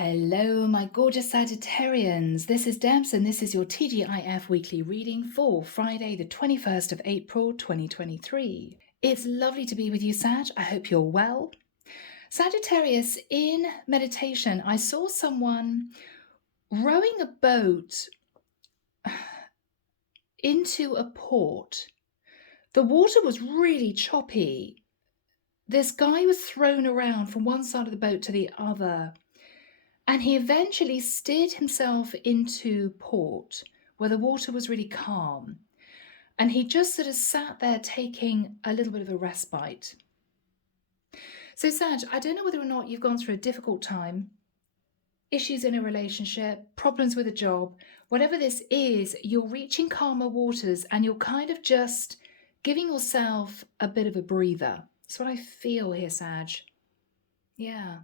Hello, my gorgeous Sagittarians. This is Debs, and this is your T.G.I.F weekly reading for Friday, the 21st of April, 2023. It's lovely to be with you, Sag. I hope you're well. Sagittarius, in meditation, I saw someone rowing a boat into a port. The water was really choppy. This guy was thrown around from one side of the boat to the other. And he eventually steered himself into port where the water was really calm. And he just sort of sat there taking a little bit of a respite. So Sag, I don't know whether or not you've gone through a difficult time, issues in a relationship, problems with a job, whatever this is, you're reaching calmer waters and you're kind of just giving yourself a bit of a breather. That's what I feel here, Sag. Yeah.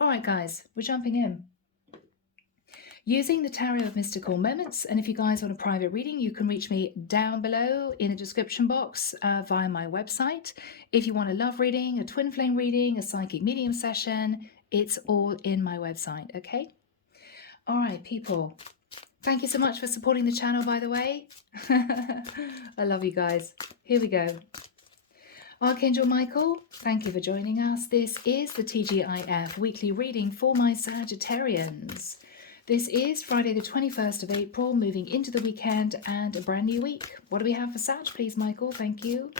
All right, guys, we're jumping in. Using the Tarot of Mystical Moments, and if you guys want a private reading, you can reach me down below in the description box via my website. If you want a love reading, a twin flame reading, a psychic medium session, it's all in my website, okay? All right, people. Thank you so much for supporting the channel, by the way. I love you guys. Here we go. Archangel Michael, thank you for joining us. This is the T.G.I.F weekly reading for my Sagittarians. This is Friday the 21st of April, moving into the weekend and a brand new week. What do we have for Sag, please, Michael? Thank you.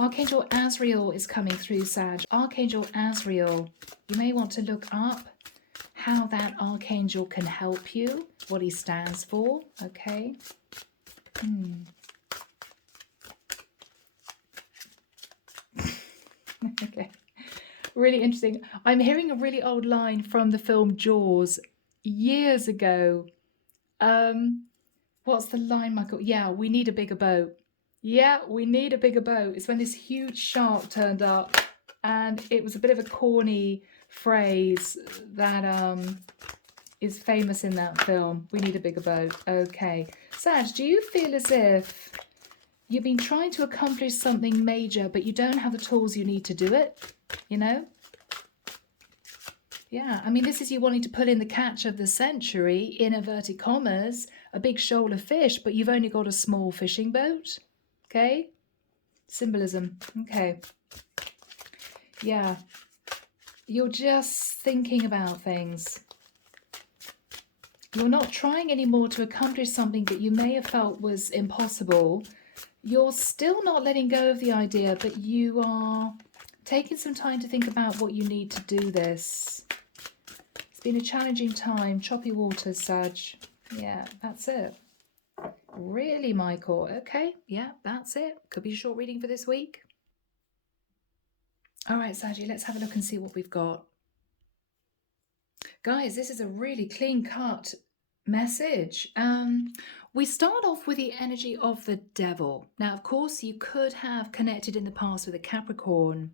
Archangel Azrael is coming through, Sag. Archangel Azrael, you may want to look up how that archangel can help you, what he stands for, okay? Okay, really interesting. I'm hearing a really old line from the film Jaws years ago. What's the line, Michael? Yeah, we need a bigger boat. Yeah, we need a bigger boat. It's when this huge shark turned up, and it was a bit of a corny phrase that is famous in that film. We need a bigger boat. Okay. Sag, do you feel as if you've been trying to accomplish something major, but you don't have the tools you need to do it? You know? Yeah, I mean, this is you wanting to pull in the catch of the century, in inverted commas, a big shoal of fish, but you've only got a small fishing boat. Okay? Symbolism. Okay. Yeah. You're just thinking about things. You're not trying anymore to accomplish something that you may have felt was impossible. You're still not letting go of the idea, but you are taking some time to think about what you need to do this. It's been a challenging time, choppy waters, Sag. Yeah, that's it. Really, Michael? Okay, yeah, that's it. Could be a short reading for this week. All right, Saggy, let's have a look and see what we've got. Guys, this is a really clean-cut message. We start off with the energy of the devil. Now, of course, you could have connected in the past with a Capricorn.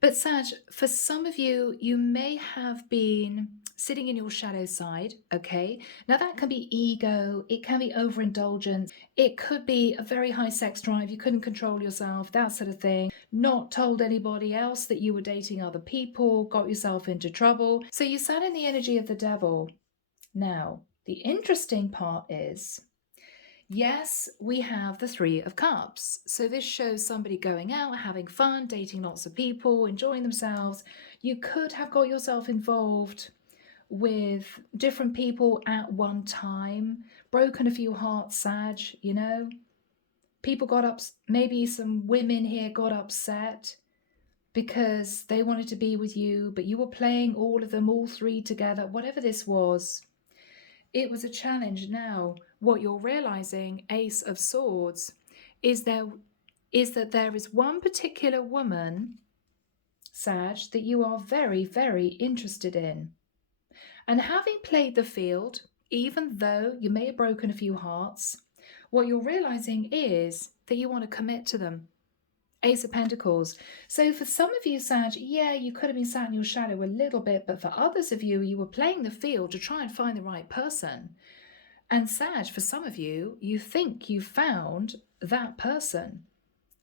But Sag, for some of you, you may have been sitting in your shadow side, okay? Now that can be ego, it can be overindulgence, it could be a very high sex drive, you couldn't control yourself, that sort of thing. Not told anybody else that you were dating other people, got yourself into trouble. So you sat in the energy of the devil. Now, the interesting part is, yes, we have the Three of Cups. So this shows somebody going out, having fun, dating lots of people, enjoying themselves. You could have got yourself involved with different people at one time, broken a few hearts, Sag, you know. People got up, maybe some women here got upset because they wanted to be with you, but you were playing all of them, all three together, whatever this was. It was a challenge. Now, what you're realizing, Ace of Swords, is that there is one particular woman, Sag, that you are very, very interested in. And having played the field, even though you may have broken a few hearts, what you're realizing is that you want to commit to them. Ace of Pentacles. So for some of you, Sag, yeah, you could have been sat in your shadow a little bit, but for others of you, you were playing the field to try and find the right person. And Sag, for some of you, you think you found that person.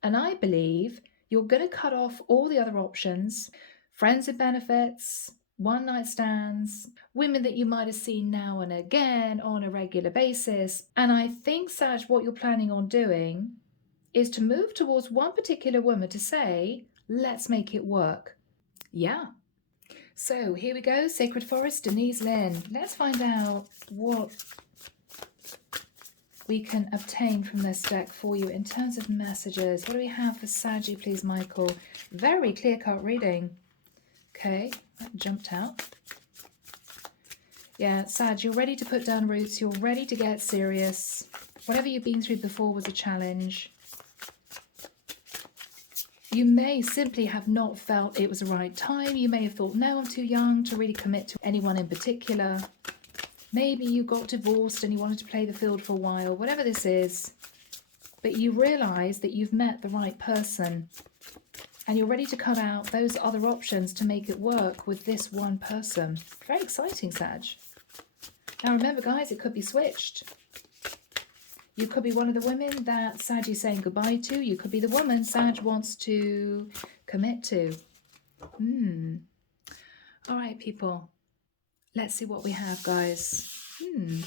And I believe You're going to cut off all the other options, friends with benefits, one night stands, women that you might have seen now and again on a regular basis. And I think, Sag, what you're planning on doing is to move towards one particular woman to say, let's make it work. Yeah. So here we go, Sacred Forest, Denise, Linn. Let's find out what we can obtain from this deck for you in terms of messages. What do we have for Saggy, please, Michael? Very clear-cut reading. Okay, that jumped out. Yeah, Sag, you're ready to put down roots. You're ready to get serious. Whatever you've been through before was a challenge. You may simply have not felt it was the right time. You may have thought, no, I'm too young to really commit to anyone in particular. Maybe you got divorced and you wanted to play the field for a while, whatever this is. But you realise that you've met the right person and you're ready to cut out those other options to make it work with this one person. Very exciting, Sag. Now remember, guys, it could be switched. You could be one of the women that Sag is saying goodbye to. You could be the woman Sag wants to commit to. All right, people. Let's see what we have, guys.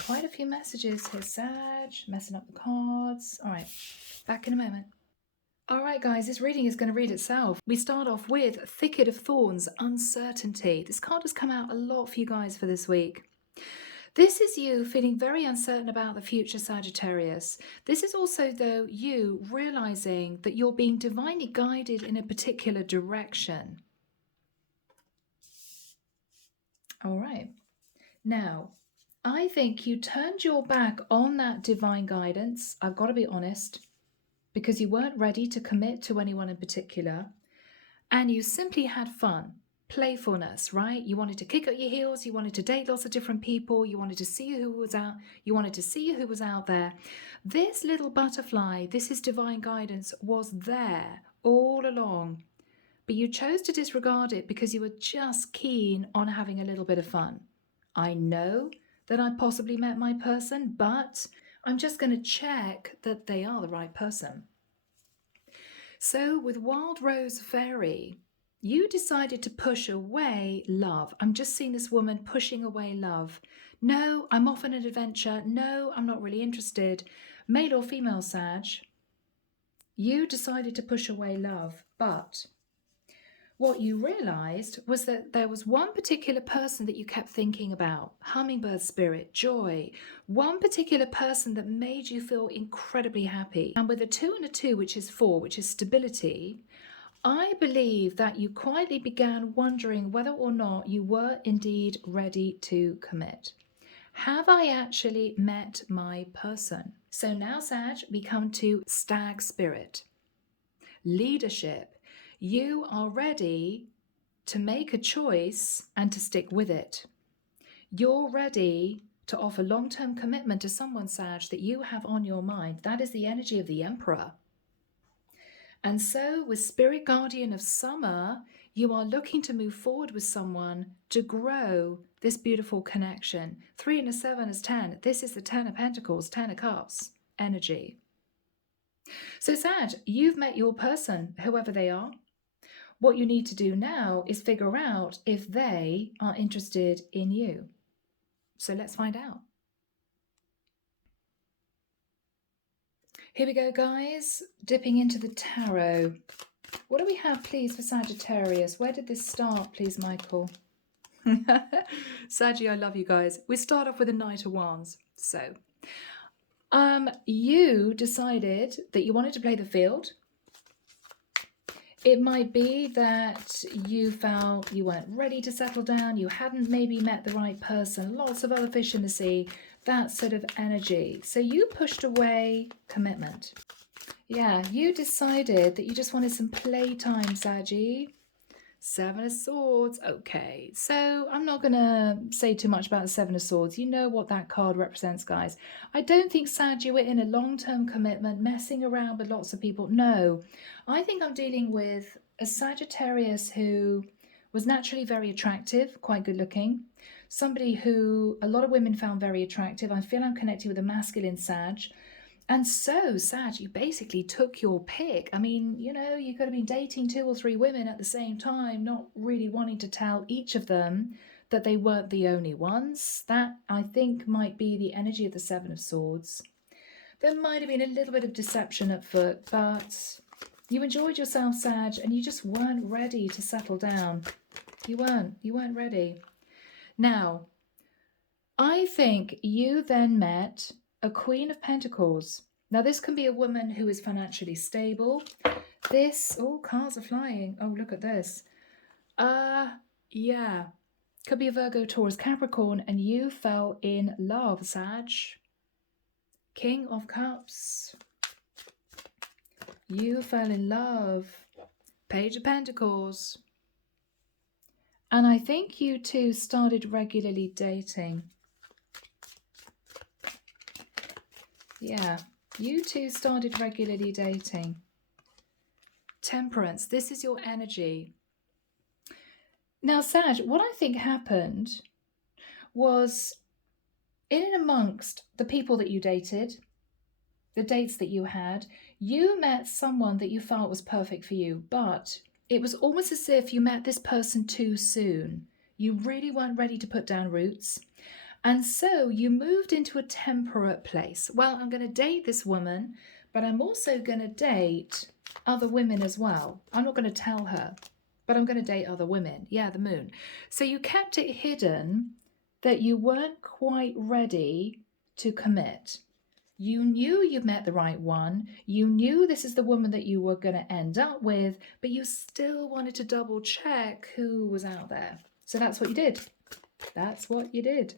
Quite a few messages here, Sag. Messing up the cards. All right, back in a moment. All right, guys, this reading is going to read itself. We start off with Thicket of Thorns, Uncertainty. This card has come out a lot for you guys for this week. This is you feeling very uncertain about the future, Sagittarius. This is also, though, you realizing that you're being divinely guided in a particular direction. All right. Now, I think you turned your back on that divine guidance. I've got to be honest, because you weren't ready to commit to anyone in particular, and you simply had fun. Playfulness, right? You wanted to kick up your heels, you wanted to date lots of different people, you wanted to see who was out, who was out there. This little butterfly, this is divine guidance, was there all along, but you chose to disregard it because you were just keen on having a little bit of fun. I know that I possibly met my person, but I'm just going to check that they are the right person. So with Wild Rose Fairy, you decided to push away love. I'm just seeing this woman pushing away love. No, I'm off on an adventure. No, I'm not really interested. Male or female, Sag, you decided to push away love, but what you realized was that there was one particular person that you kept thinking about. Hummingbird spirit, joy. One particular person that made you feel incredibly happy. And with a 2 and a 2, which is 4, which is stability, I believe that you quietly began wondering whether or not you were indeed ready to commit. Have I actually met my person? So now, Sag, we come to Stag Spirit. Leadership. You are ready to make a choice and to stick with it. You're ready to offer long-term commitment to someone, Sag, that you have on your mind. That is the energy of the Emperor. And so with Spirit Guardian of Summer, you are looking to move forward with someone to grow this beautiful connection. 3 and a 7 is 10. This is the 10 of Pentacles, 10 of Cups energy. So Sag, you've met your person, whoever they are. What you need to do now is figure out if they are interested in you. So let's find out. Here we go, guys. Dipping into the tarot. What do we have, please, for Sagittarius? Where did this start, please, Michael? Saggy, I love you guys. We start off with a Knight of Wands. So, you decided that you wanted to play the field. It might be that you felt you weren't ready to settle down. You hadn't maybe met the right person. Lots of other fish in the sea. That sort of energy. So you pushed away commitment. Yeah, you decided that you just wanted some playtime, Saggy. 7 of Swords. Okay, so I'm not going to say too much about the 7 of Swords. You know what that card represents, guys. I don't think, Sag, you were in a long-term commitment, messing around with lots of people. No, I think I'm dealing with a Sagittarius who was naturally very attractive, quite good looking. Somebody who a lot of women found very attractive. I feel I'm connected with a masculine Sag. And so, Sag, you basically took your pick. I mean, you know, you could have been dating 2 or 3 women at the same time, not really wanting to tell each of them that they weren't the only ones. That, I think, might be the energy of the Seven of Swords. There might have been a little bit of deception at foot, but you enjoyed yourself, Sag, and you just weren't ready to settle down. You weren't ready. Now, I think you then met a Queen of Pentacles. Now, this can be a woman who is financially stable. This, oh, cards are flying. Oh, look at this. Yeah. Could be a Virgo, Taurus, Capricorn, and you fell in love, Sag. King of Cups. You fell in love. Page of Pentacles. And I think you two started regularly dating. Yeah, you two started regularly dating. Temperance, this is your energy. Now, Sag, what I think happened was in and amongst the people that you dated, the dates that you had, you met someone that you felt was perfect for you, but it was almost as if you met this person too soon. You really weren't ready to put down roots. And so you moved into a temperate place. Well, I'm going to date this woman, but I'm also going to date other women as well. I'm not going to tell her, but I'm going to date other women. Yeah, the moon. So you kept it hidden that you weren't quite ready to commit. You knew you met the right one. You knew this is the woman that you were going to end up with, but you still wanted to double check who was out there. So that's what you did. That's what you did.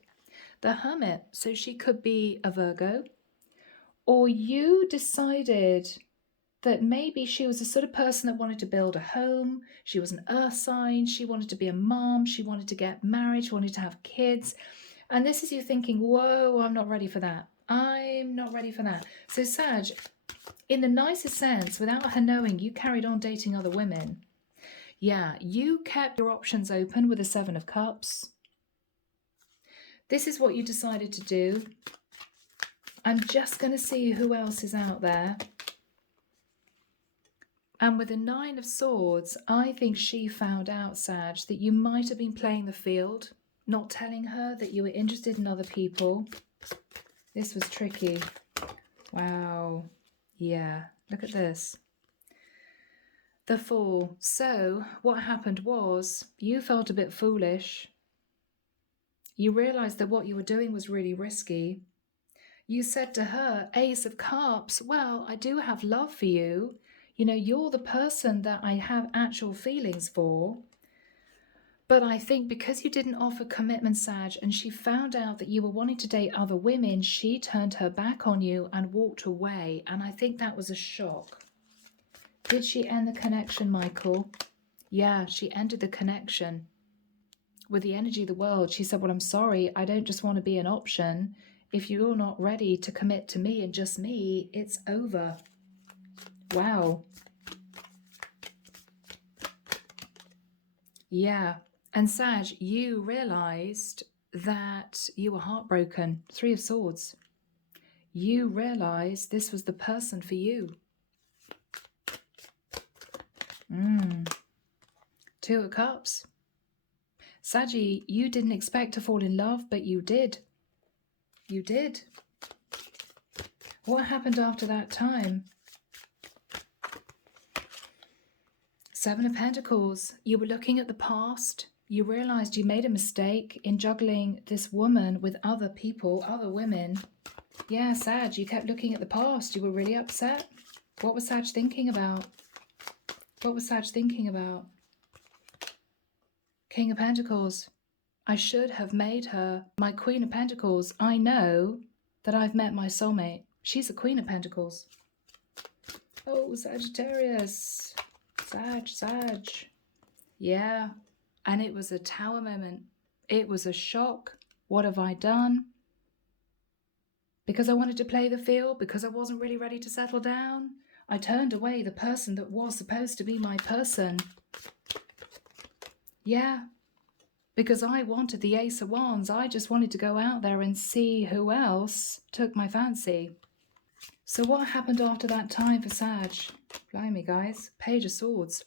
The Hermit, so she could be a Virgo, or you decided that maybe she was the sort of person that wanted to build a home. She was an earth sign. She wanted to be a mom. She wanted to get married. She wanted to have kids. And this is you thinking, whoa, I'm not ready for that. I'm not ready for that. So Sag, in the nicest sense, without her knowing, you carried on dating other women. Yeah, you kept your options open with the Seven of Cups. This is what you decided to do. I'm just going to see who else is out there. And with the Nine of Swords, I think she found out, Sag, that you might have been playing the field, not telling her that you were interested in other people. This was tricky. Wow. Yeah, look at this. The Fool. So what happened was you felt a bit foolish. You realized that what you were doing was really risky. You said to her, Ace of Cups, well, I do have love for you. You know, you're the person that I have actual feelings for. But I think because you didn't offer commitment, Sag, and she found out that you were wanting to date other women, she turned her back on you and walked away. And I think that was a shock. Did she end the connection, Michael? Yeah, she ended the connection. With the energy of the world, she said, well, I'm sorry, I don't just want to be an option. If you're not ready to commit to me and just me, it's over. Wow. Yeah. And Sag, you realized that you were heartbroken. Three of Swords. You realized this was the person for you. Two of Cups. Saggy, you didn't expect to fall in love, but you did. You did. What happened after that time? Seven of Pentacles. You were looking at the past. You realized you made a mistake in juggling this woman with other people, other women. Yeah, Sag, you kept looking at the past. You were really upset. What was Sag thinking about? What was Sag thinking about? King of Pentacles. I should have made her my Queen of Pentacles. I know that I've met my soulmate. She's a Queen of Pentacles. Oh, Sagittarius. Sag. Yeah. And it was a tower moment. It was a shock. What have I done? Because I wanted to play the field, because I wasn't really ready to settle down, I turned away the person that was supposed to be my person. Yeah. Because I wanted the Ace of Wands. I just wanted to go out there and see who else took my fancy. So what happened after that time for Sag? Blimey, guys. Page of Swords.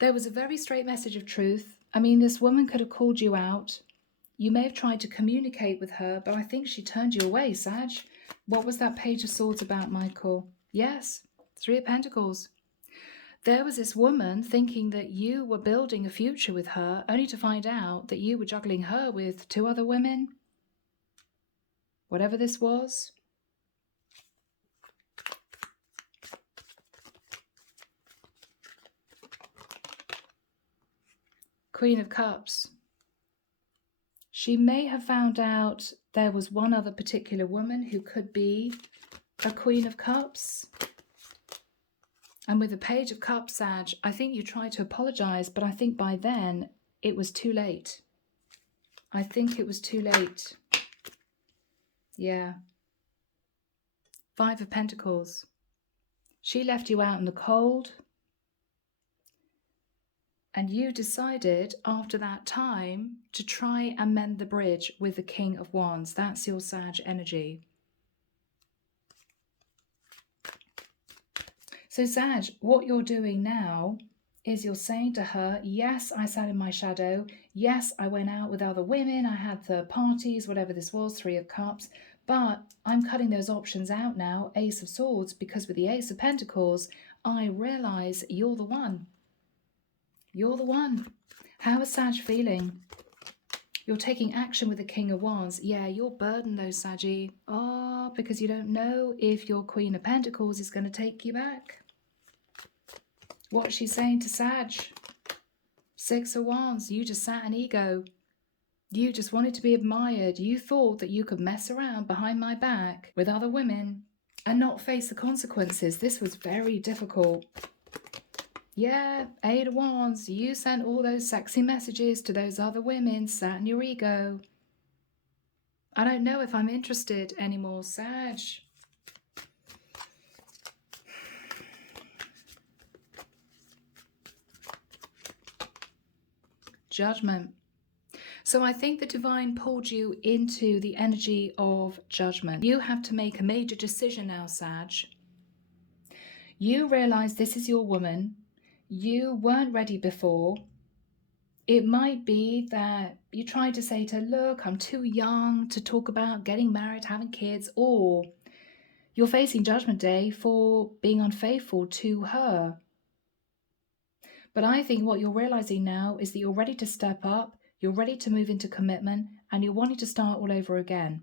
There was a very straight message of truth. I mean, this woman could have called you out. You may have tried to communicate with her, but I think she turned you away, Sag. What was that Page of Swords about, Michael? Yes, Three of Pentacles. There was this woman thinking that you were building a future with her, only to find out that you were juggling her with 2 other women. Whatever this was. Queen of Cups. She may have found out there was one other particular woman who could be a Queen of Cups. And with the Page of Cups, Sag, I think you tried to apologise, but I think by then it was too late. I think it was too late. Yeah. 5 of Pentacles. She left you out in the cold. And you decided after that time to try and mend the bridge with the King of Wands. That's your Sag energy. So Sag, what you're doing now is you're saying to her, yes, I sat in my shadow. Yes, I went out with other women. I had third parties, whatever this was, 3 of Cups. But I'm cutting those options out now, Ace of Swords, because with the Ace of Pentacles, I realise you're the one. You're the one. How is Sag feeling? You're taking action with the King of Wands. Yeah, you're burdened though, Saggy. Oh, because you don't know if your Queen of Pentacles is going to take you back. What's she saying to Sag? 6 of Wands. You just sat in ego. You just wanted to be admired. You thought that you could mess around behind my back with other women and not face the consequences. This was very difficult. Yeah, 8 of Wands, you sent all those sexy messages to those other women, sat in your ego. I don't know if I'm interested anymore, Sag. Judgment. So I think the divine pulled you into the energy of judgment. You have to make a major decision now, Sag. You realize this is your woman. You weren't ready before. It might be that you try to say to her, look, I'm too young to talk about getting married, having kids, or you're facing Judgment Day for being unfaithful to her. But I think what you're realizing now is that you're ready to step up, you're ready to move into commitment, and you're wanting to start all over again.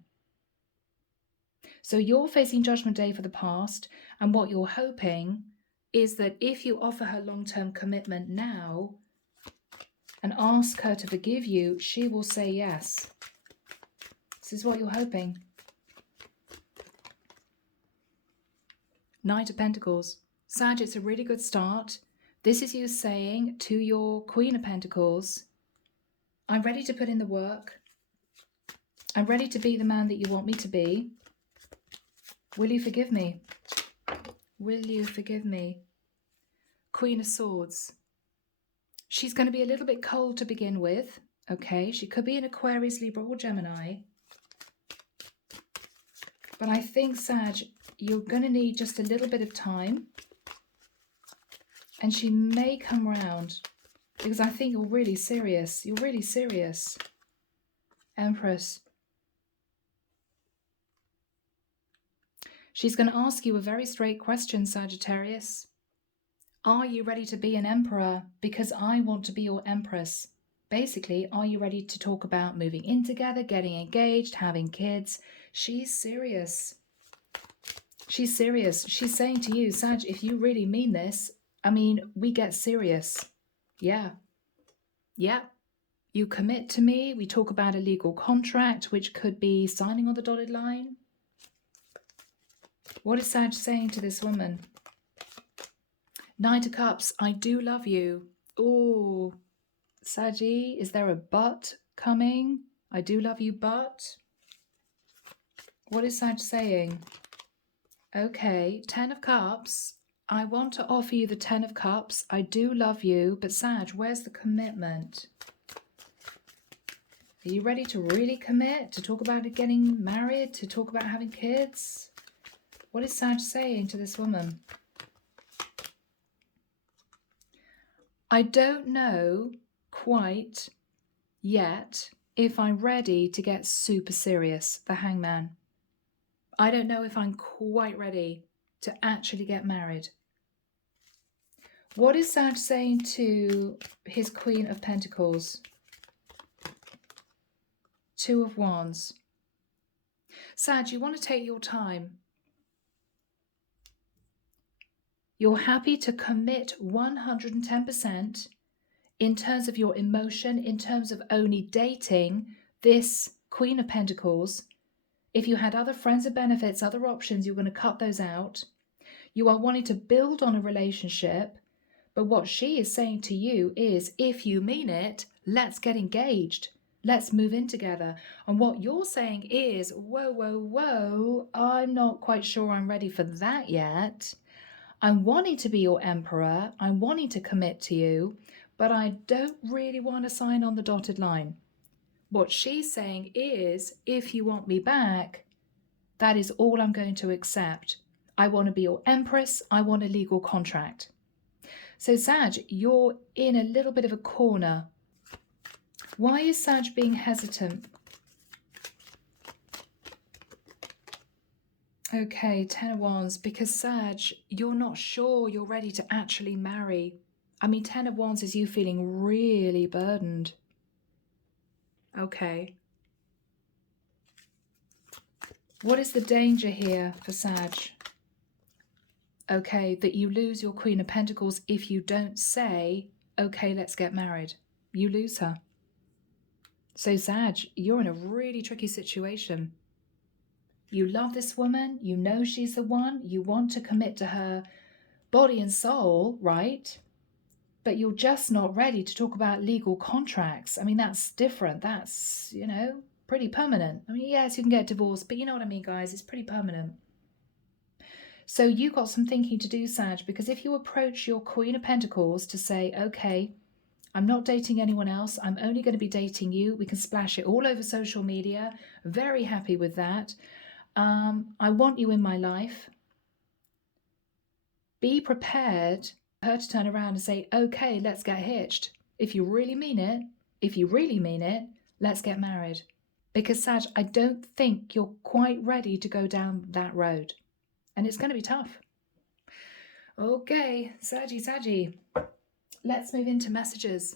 So you're facing Judgment Day for the past, and what you're hoping is that if you offer her long-term commitment now, and ask her to forgive you, she will say yes. This is what you're hoping. Knight of Pentacles. Sag, it's a really good start. This is you saying to your Queen of Pentacles, I'm ready to put in the work. I'm ready to be the man that you want me to be. Will you forgive me? Will you forgive me? Queen of Swords. She's going to be a little bit cold to begin with. Okay, she could be an Aquarius, Libra, or Gemini. But I think, Sag, you're going to need just a little bit of time. And she may come round. Because I think you're really serious. You're really serious. Empress. She's going to ask you a very straight question, Sagittarius. Are you ready to be an emperor? Because I want to be your empress. Basically, are you ready to talk about moving in together, getting engaged, having kids? She's serious. She's serious. She's saying to you, Sag, if you really mean this, I mean, we get serious. Yeah. Yeah. You commit to me. We talk about a legal contract, which could be signing on the dotted line. What is Sag saying to this woman? Knight of Cups, I do love you. Oh, Saggy, is there a but coming? I do love you, but? What is Sag saying? Okay, 10 of Cups. I want to offer you the 10 of Cups. I do love you, but Sag, where's the commitment? Are you ready to really commit? To talk about getting married? To talk about having kids? What is Sag saying to this woman? I don't know quite yet if I'm ready to get super serious, the Hangman. I don't know if I'm quite ready to actually get married. What is Sag saying to his Queen of Pentacles? Two of Wands. Sag, you want to take your time. You're happy to commit 110% in terms of your emotion, in terms of only dating this Queen of Pentacles. If you had other friends or benefits, other options, you're going to cut those out. You are wanting to build on a relationship, but what she is saying to you is, if you mean it, let's get engaged. Let's move in together. And what you're saying is, whoa, whoa, whoa, I'm not quite sure I'm ready for that yet. I'm wanting to be your emperor. I'm wanting to commit to you, but I don't really want to sign on the dotted line. What she's saying is, if you want me back, that is all I'm going to accept. I want to be your empress. I want a legal contract. So Sag, you're in a little bit of a corner. Why is Sag being hesitant? Okay, Ten of Wands, because Sag, you're not sure you're ready to actually marry. I mean, Ten of Wands is you feeling really burdened. Okay. What is the danger here for Sag? Okay, that you lose your Queen of Pentacles if you don't say, okay, let's get married. You lose her. So Sag, you're in a really tricky situation. You love this woman, you know she's the one, you want to commit to her body and soul, right? But you're just not ready to talk about legal contracts. I mean, that's different. That's, you know, pretty permanent. I mean, yes, you can get divorced, but you know what I mean, guys, it's pretty permanent. So you got some thinking to do, Sag, because if you approach your Queen of Pentacles to say, okay, I'm not dating anyone else, I'm only going to be dating you, we can splash it all over social media, very happy with that. I want you in my life. Be prepared for her to turn around and say, okay, let's get hitched. If you really mean it, let's get married. Because Sag, I don't think you're quite ready to go down that road. And it's going to be tough. Okay, Saggy. Let's move into messages.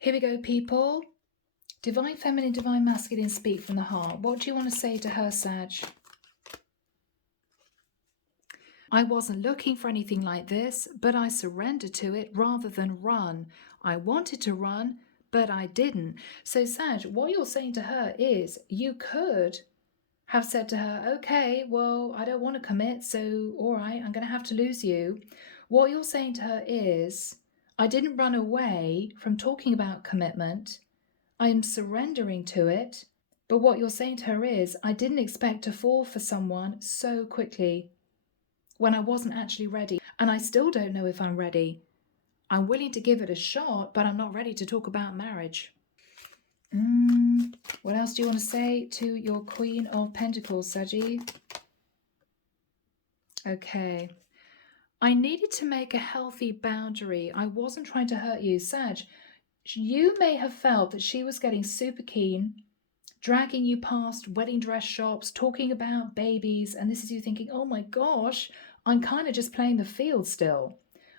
Here we go, people. Divine Feminine, Divine Masculine, speak from the heart. What do you want to say to her, Sag? I wasn't looking for anything like this, but I surrendered to it rather than run. I wanted to run, but I didn't. So Sag, what you're saying to her is, you could have said to her, okay, well, I don't want to commit, so all right, I'm going to have to lose you. What you're saying to her is, I didn't run away from talking about commitment. I am surrendering to it. But what you're saying to her is, I didn't expect to fall for someone so quickly when I wasn't actually ready. And I still don't know if I'm ready. I'm willing to give it a shot, but I'm not ready to talk about marriage. What else do you want to say to your Queen of Pentacles, Saggy? Okay. I needed to make a healthy boundary. I wasn't trying to hurt you. Sag, you may have felt that she was getting super keen, dragging you past wedding dress shops, talking about babies, and this is you thinking, oh my gosh, I'm kind of just playing the field still.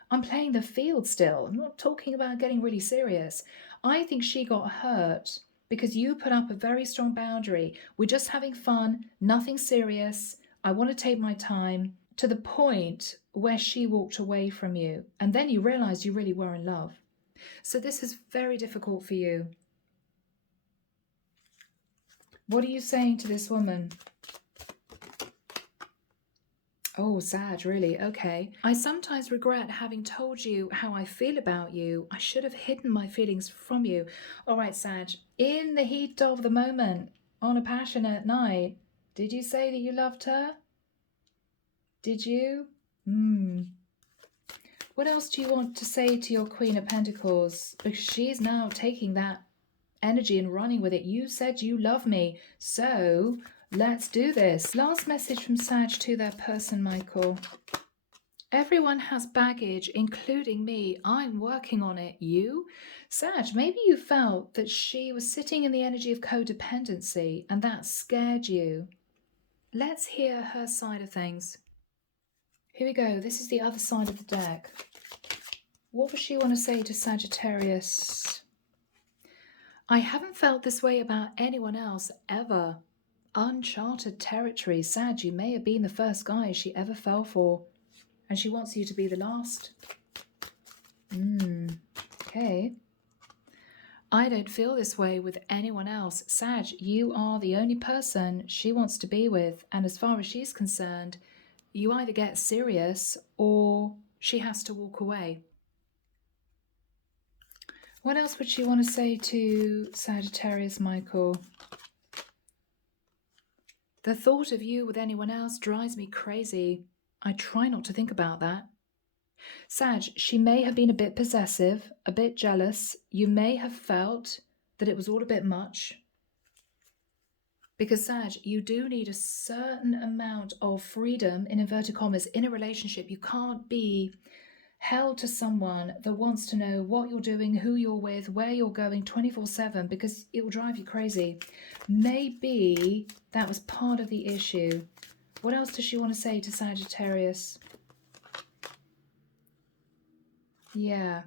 I'm playing the field still. I'm not talking about getting really serious. I think she got hurt because you put up a very strong boundary. We're just having fun, nothing serious. I want to take my time, to the point where she walked away from you. And then you realized you really were in love. So this is very difficult for you. What are you saying to this woman? Oh, Sag, really? Okay. I sometimes regret having told you how I feel about you. I should have hidden my feelings from you. All right, Sag, in the heat of the moment, on a passionate night, did you say that you loved her? Did you? What else do you want to say to your Queen of Pentacles? Because she's now taking that energy and running with it. You said you love me, so Let's do this. Last message from Sag to their person, Michael. Everyone has baggage, including me. I'm working on it. You? Sag, maybe you felt that she was sitting in the energy of codependency and that scared you. Let's hear her side of things. Here we go. This is the other side of the deck. What does she want to say to Sagittarius? I haven't felt this way about anyone else ever. Uncharted territory. Sag, you may have been the first guy she ever fell for. And she wants you to be the last. Okay. I don't feel this way with anyone else. Sag, you are the only person she wants to be with. And as far as she's concerned, you either get serious or she has to walk away. What else would she want to say to Sagittarius, Michael? The thought of you with anyone else drives me crazy. I try not to think about that. Sag, she may have been a bit possessive, a bit jealous. You may have felt that it was all a bit much. Because Sag, you do need a certain amount of freedom, in inverted commas, in a relationship. You can't be held to someone that wants to know what you're doing, who you're with, where you're going 24/7, because it will drive you crazy. Maybe that was part of the issue. What else does she want to say to Sagittarius? Yeah.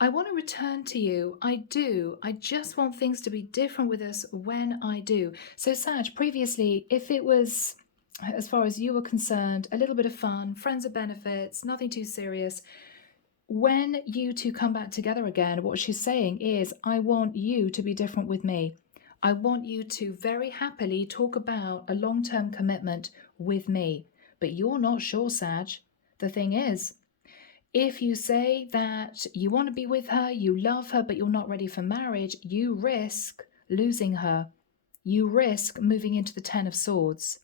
I want to return to you. I do. I just want things to be different with us when I do. So Sag, previously, if it was, as far as you were concerned, a little bit of fun, friends of benefits, nothing too serious, when you two come back together again, what she's saying is, I want you to be different with me. I want you to very happily talk about a long-term commitment with me. But you're not sure, Sag. The thing is, if you say that you want to be with her, you love her, but you're not ready for marriage, you risk losing her. You risk moving into the Ten of Swords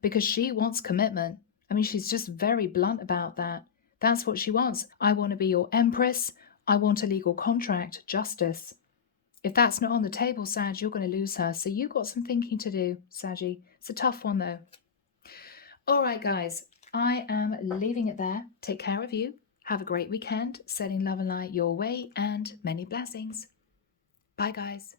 because she wants commitment. I mean, she's just very blunt about that. That's what she wants. I want to be your empress. I want a legal contract, justice. If that's not on the table, Sag, you're going to lose her. So you've got some thinking to do, Saggy. It's a tough one, though. All right, guys, I am leaving it there. Take care of you. Have a great weekend, sending love and light your way, and many blessings. Bye, guys.